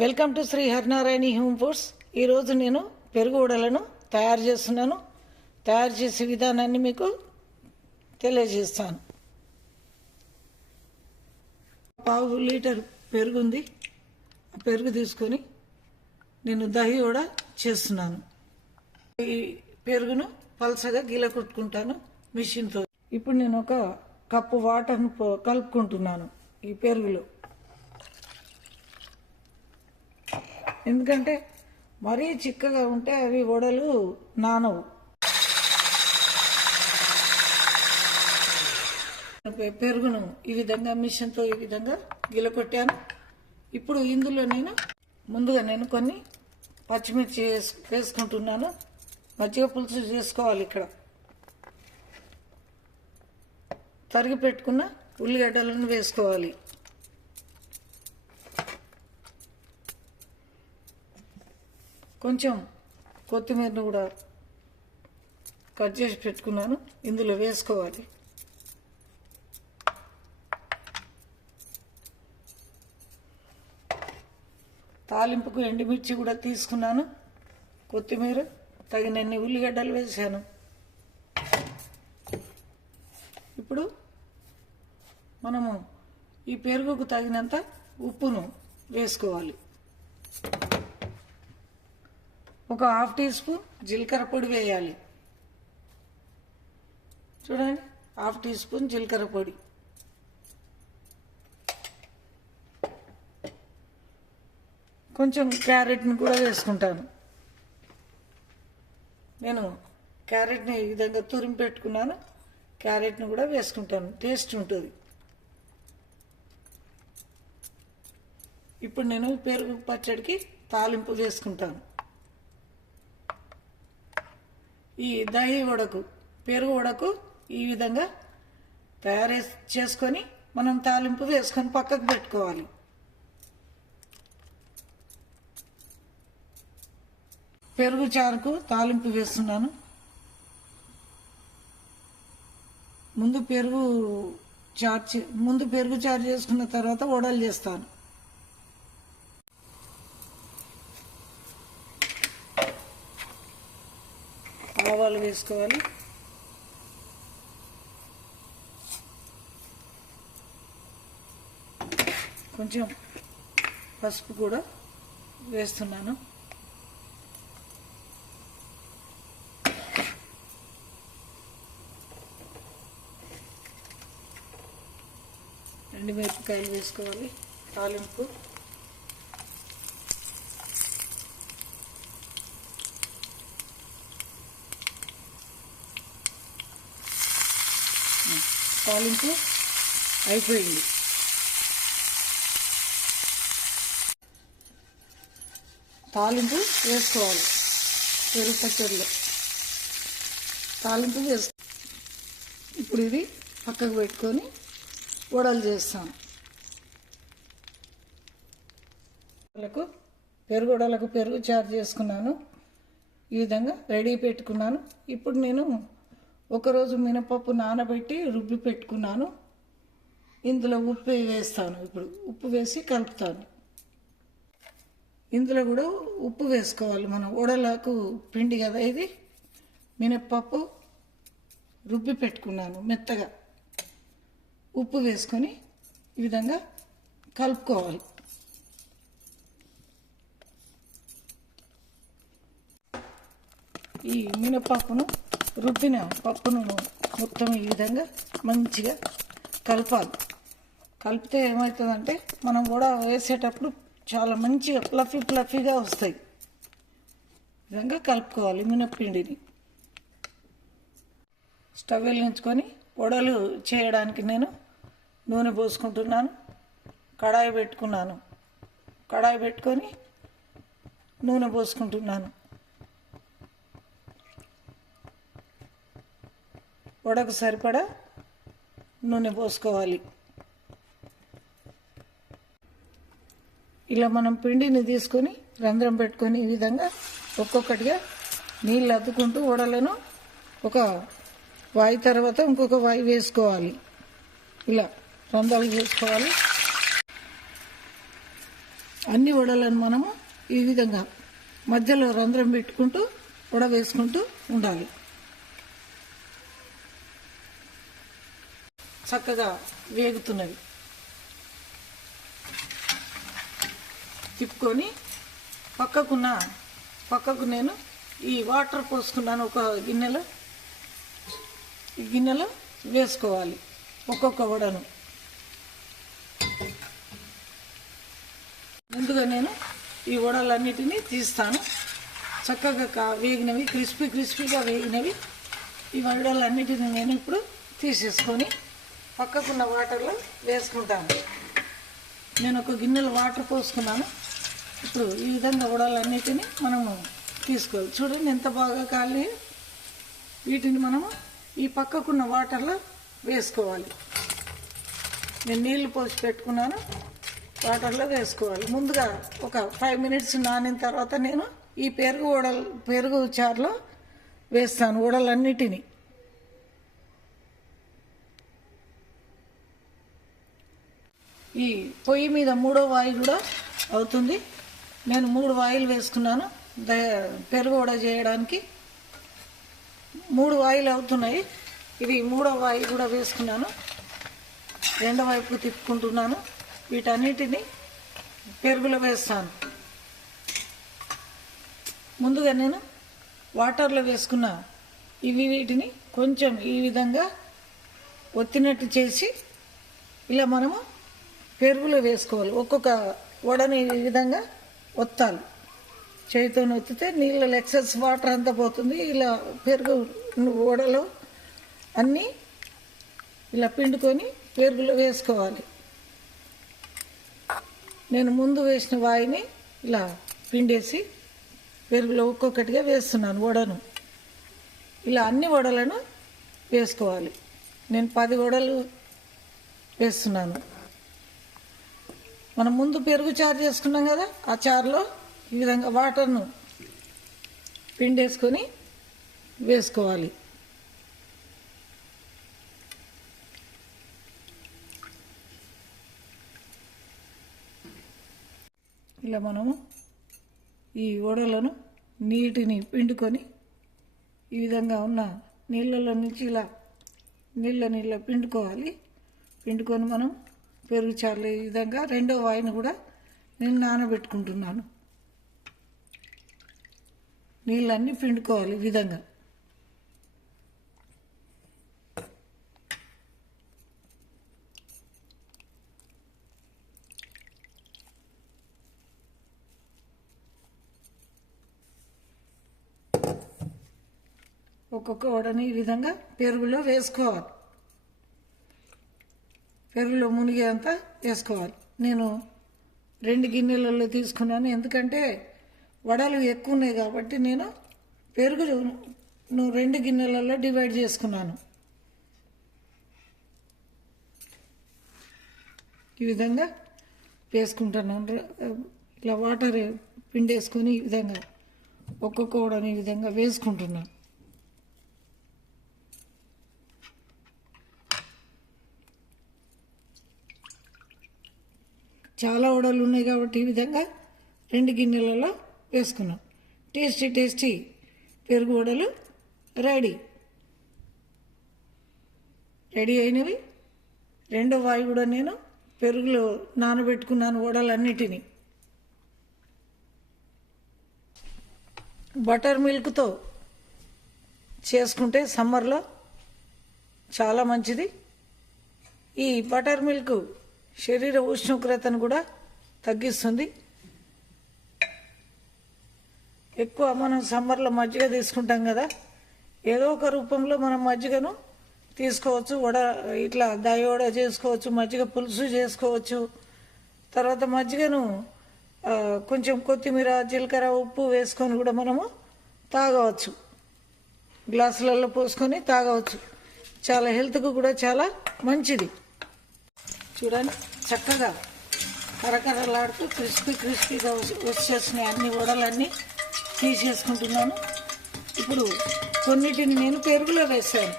Welcome to Shri Harinarayana home foods. ఈరోజు నేను పెరుగు వడలను తయారు చేస్తున్నాను. తయారు చేసే విధానాన్ని మీకు తెలియజేస్తాను. పావు లీటర్ పెరుగు ఉంది. ఆ పెరుగు తీసుకొని నేను దహి వడ చేస్తున్నాను. ఈ పెరుగును పల్చగా గీల కొట్టుకుంటాను మిషన్తో. ఇప్పుడు నేను ఒక కప్పు వాటర్ను కలుపుకుంటున్నాను ఈ పెరుగులో. ఎందుకంటే మరీ చిక్కగా ఉంటే అవి వడలు నానవు. పెరుగును ఈ విధంగా మిషన్తో ఈ విధంగా గిలకొట్టాను. ఇప్పుడు ఇందులో ముందుగా నేను కొన్ని పచ్చిమిర్చి వేసుకుంటున్నాను. మజ్జిగ పులుసు చేసుకోవాలి. ఇక్కడ తరిగి పెట్టుకున్న ఉల్లిగడ్డలను వేసుకోవాలి. కొంచెం కొత్తిమీరను కూడా కట్ చేసి పెట్టుకున్నాను, ఇందులో వేసుకోవాలి. తాలింపుకు ఎండుమిర్చి కూడా తీసుకున్నాను, కొత్తిమీర, తగినన్ని ఉల్లిగడ్డలు వేసాను. ఇప్పుడు మనము ఈ పెరుగుకు తగినంత ఉప్పును వేసుకోవాలి. ఒక హాఫ్ టీ స్పూన్ జీలకర్ర పొడి వేయాలి. చూడండి, హాఫ్ టీ స్పూన్ జీలకర్ర పొడి. కొంచెం క్యారెట్ని కూడా వేసుకుంటాను. నేను క్యారెట్ని ఈ విధంగా తురిమి పెట్టుకున్నాను. క్యారెట్ని కూడా వేసుకుంటాను, టేస్ట్ ఉంటుంది. ఇప్పుడు నేను పెరుగు పచ్చడికి తాలింపు వేసుకుంటాను. ఈ దహి వడకు, పెరుగు వడకు ఈ విధంగా తయారు చేసుకొని మనం తాలింపు వేసుకొని పక్కకు పెట్టుకోవాలి. పెరుగు చారుకు తాలింపు వేస్తున్నాను. ముందు పెరుగు చారు చేసుకున్న తర్వాత వడలు చేస్తాను. ఆవాలు వేసుకోవాలి. కొంచెం పసుపు కూడా వేస్తున్నాను. ఎండుమిరపకాయలు వేసుకోవాలి. తాలింపు అయిపోయింది. తాలింపు వేసుకోవాలి. పెరుగు పచ్చడిలో తాలింపు ఇప్పుడు ఇది పక్కకు పెట్టుకొని వడలు చేస్తాను. పెరుగు వడలకు పెరుగు చారు చేసుకున్నాను. ఈ విధంగా రెడీ పెట్టుకున్నాను. ఇప్పుడు నేను ఒకరోజు మినపప్పు నానబెట్టి రుబ్బి పెట్టుకున్నాను. ఇందులో ఉప్పు వేస్తాను. ఇప్పుడు ఉప్పు వేసి కలుపుతాను. ఇందులో కూడా ఉప్పు వేసుకోవాలి. మనం వడలకు పిండి కదా ఇది. మినపప్పు రుబ్బి పెట్టుకున్నాను మెత్తగా. ఉప్పు వేసుకొని ఈ విధంగా కలుపుకోవాలి. ఈ మినపప్పును రుబ్బిన పప్పును మొత్తం ఈ విధంగా మంచిగా కలపాలి. కలిపితే ఏమవుతుందంటే మనం కూడా వేసేటప్పుడు చాలా మంచిగా ఫ్లఫీగా వస్తాయి. ఈ విధంగా కలుపుకోవాలి మినప్పిండిని. స్టవ్ వెలిగించుకొని వడలు చేయడానికి నేను నూనె పోసుకుంటున్నాను. కడాయి పెట్టుకొని నూనె పోసుకుంటున్నాను. వడకు సరిపడా నూనె పోసుకోవాలి. ఇలా మనం పిండిని తీసుకొని రంధ్రం పెట్టుకొని ఈ విధంగా ఒక్కొక్కటిగా నీళ్ళు అద్దుకుంటూ వడలను ఒక వాయి తర్వాత ఇంకొక వాయి వేసుకోవాలి. ఇలా రంధ్రాలు చేసుకోవాలి. అన్ని వడలను మనము ఈ విధంగా మధ్యలో రంధ్రం పెట్టుకుంటూ వడ వేసుకుంటూ ఉండాలి. చక్కగా వేగుతున్నవి. తిప్పుకొని పక్కకు నేను ఈ వాటర్ పోసుకున్నాను ఒక గిన్నెలో. ఈ గిన్నెలో వేసుకోవాలి ఒక్కొక్క వడను. ముందుగా నేను ఈ వడలన్నిటినీ తీస్తాను. చక్కగా వేగినవి, క్రిస్పీగా వేగినవి ఈ వడలన్నిటిని నేను ఇప్పుడు తీసేసుకొని పక్కకున్న వాటర్లో వేసుకుంటాను. నేను ఒక గిన్నెలో వాటర్ పోసుకున్నాను. ఇప్పుడు ఈ విధంగా వడలన్నిటినీ మనము తీసుకోవాలి. చూడండి ఎంత బాగా కాలి. వీటిని మనము ఈ పక్కకున్న వాటర్లో వేసుకోవాలి. నేను నీళ్లు పోసి పెట్టుకున్నాను, వాటర్లో వేసుకోవాలి. ముందుగా ఒక 5 minutes నానిన తర్వాత నేను ఈ పెరుగు చారులో వేస్తాను వడలన్నిటినీ. ఈ పొయ్యి మీద 3వ వాయి కూడా అవుతుంది. నేను 3 వాయిలు వేసుకున్నాను పెరుగు వడ చేయడానికి. 3 వాయిలు అవుతున్నాయి. ఇది 3వ వాయి కూడా వేసుకున్నాను. రెండో వైపు తిప్పుకుంటున్నాను. వీటన్నిటిని పెరుగులో వేస్తాను. ముందుగా నేను వాటర్లో వేసుకున్న వీటిని కొంచెం ఈ విధంగా ఒత్తినట్టు చేసి ఇలా మనము పెరుగులో వేసుకోవాలి. ఒక్కొక్క వడని ఈ విధంగా ఒత్తాలి. చేతితో ఒత్తితే నీళ్ళలో ఎక్సెస్ వాటర్ అంతా పోతుంది. ఇలా పెరుగు వడలో అన్నీ ఇలా పిండుకొని పెరుగులో వేసుకోవాలి. నేను ముందు వేసిన వాయిని ఇలా పిండేసి పెరుగులో ఒక్కొక్కటిగా వేస్తున్నాను వడను. ఇలా అన్ని వడలను వేసుకోవాలి. నేను 10 వడలు వేస్తున్నాను. మనం ముందు పెరుగు చారు చేసుకున్నాం కదా, ఆ చారులో ఈ విధంగా వాటర్ను పిండేసుకొని వేసుకోవాలి. ఇలా మనము ఈ వడలను నీటిని పిండుకొని ఈ విధంగా ఉన్న నీళ్ళలో నుంచి ఇలా నీళ్ళ పిండుకోవాలి. పిండుకొని మనం పెరుగు చారులో ఈ విధంగా రెండో వాయిని కూడా నేను నానబెట్టుకుంటున్నాను. నీళ్ళన్నీ పిండుకోవాలి ఈ విధంగా. ఒక్కొక్క వడని ఈ విధంగా పెరుగులో వేసుకోవాలి. పెరుగులో మునిగేంత వేసుకోవాలి. నేను 2 గిన్నెలలో తీసుకున్నాను. ఎందుకంటే వడలు ఎక్కువ ఉన్నాయి కాబట్టి నేను పెరుగును 2 గిన్నెలలో డివైడ్ చేసుకున్నాను. ఈ విధంగా వేసుకుంటున్నాను. ఇలా వాటర్ పిండేసుకొని ఈ విధంగా ఒక్కొక్క వడని ఈ విధంగా వేసుకుంటున్నాను. చాలా వడలు ఉన్నాయి కాబట్టి ఈ విధంగా 2 గిన్నెలలో వేసుకున్నాం. టేస్టీ పెరుగు వడలు రెడీ అయినవి. రెండో వాయి కూడా నేను పెరుగులో నానబెట్టుకున్నాను వడలన్నిటినీ. బటర్ మిల్క్తో చేసుకుంటే సమ్మర్లో చాలా మంచిది. ఈ బటర్ మిల్క్ శరీర ఉష్ణోగ్రతను కూడా తగ్గిస్తుంది. ఎక్కువ మనం సమ్మర్లో మజ్జిగ తీసుకుంటాం కదా, ఏదో ఒక రూపంలో మనం మజ్జిగను తీసుకోవచ్చు. ఇట్లా దయ వడ చేసుకోవచ్చు, మజ్జిగ పులుసు చేసుకోవచ్చు. తర్వాత మజ్జిగను కొంచెం కొత్తిమీర, జీలకర్ర, ఉప్పు వేసుకొని కూడా మనము తాగవచ్చు. గ్లాసులలో పోసుకొని తాగవచ్చు. చాలా హెల్త్కు కూడా చాలా మంచిది. చూడండి చక్కగా కరకరలాడుతూ క్రిస్పీగా వచ్చేసినాయి అన్ని వడలన్నీ తీసేసుకుంటున్నాను. ఇప్పుడు కొన్నిటిని నేను పెరుగులో వేసాను.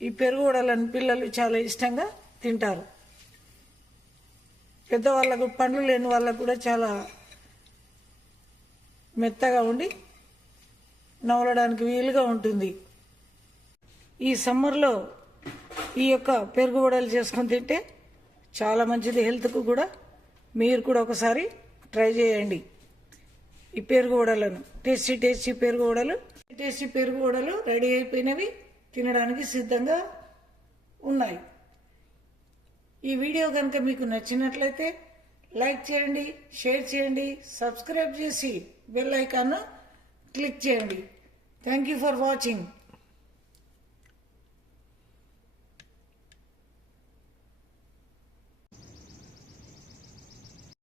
ఈ పెరుగు వడలను పిల్లలు చాలా ఇష్టంగా తింటారు. పెద్దవాళ్ళకు, పండ్లు లేని వాళ్ళకు కూడా చాలా మెత్తగా ఉండి నవలడానికి వీలుగా ఉంటుంది. ఈ సమ్మర్లో ఈ యొక్క పెరుగు వడలు చేసుకొని తింటే చాలా మంచిది హెల్త్కు కూడా. మీరు కూడా ఒకసారి ట్రై చేయండి ఈ పెరుగు వడలను. టేస్టీ పెరుగు వడలు రెడీ అయిపోయినవి, తినడానికి సిద్ధంగా ఉన్నాయి. ఈ వీడియో కనుక మీకు నచ్చినట్లయితే లైక్ చేయండి, షేర్ చేయండి, సబ్స్క్రైబ్ చేసి బెల్ ఐకాన్ను క్లిక్ చేయండి. Thank you for watching.